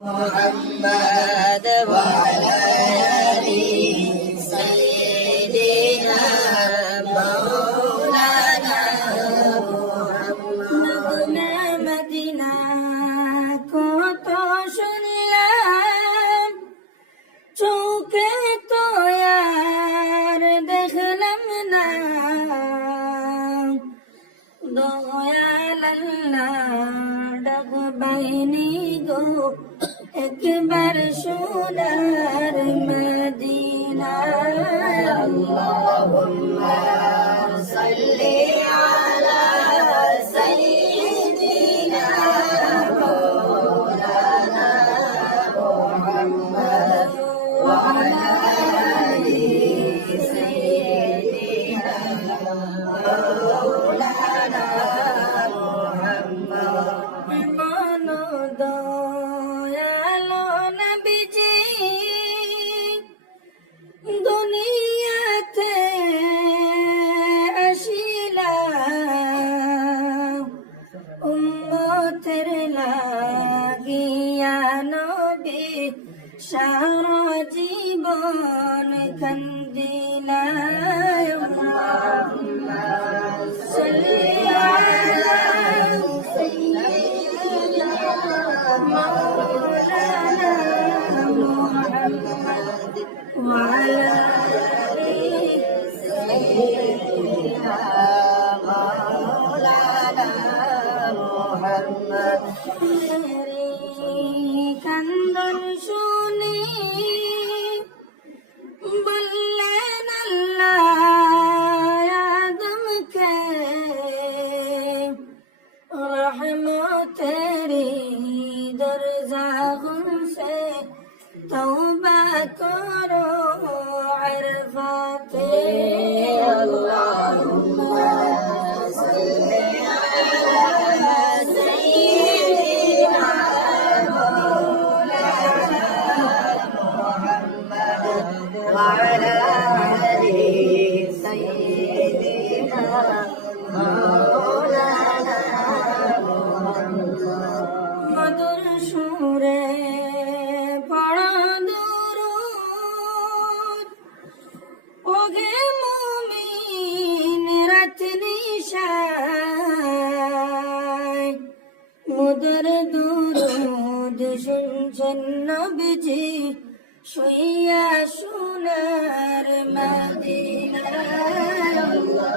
محمد وعلى آل سيدنا مولانا নগনা Medina কত শুনলাম চোখে তো আর দেখলাম না দয়াল আল্লাহ ডাকবাইনি গো আমার সোনার মদিনা আল্লাহুম্মা সাল্লি আলা উম্মতের লাগিয়া নবী সারা জীবন খন্দিলা সাল্লি আলা سيدنا مولانا محمد وعلى آله سيدنا কান্দন শুনে বললেন আল্লাহকে রহমতেরি দরজা সে তৌবা করো আরফা। মধুর দুরুদ শুনছেন নবীজি। শুইয়া সোনার মদিনা আল্লাহুম্মা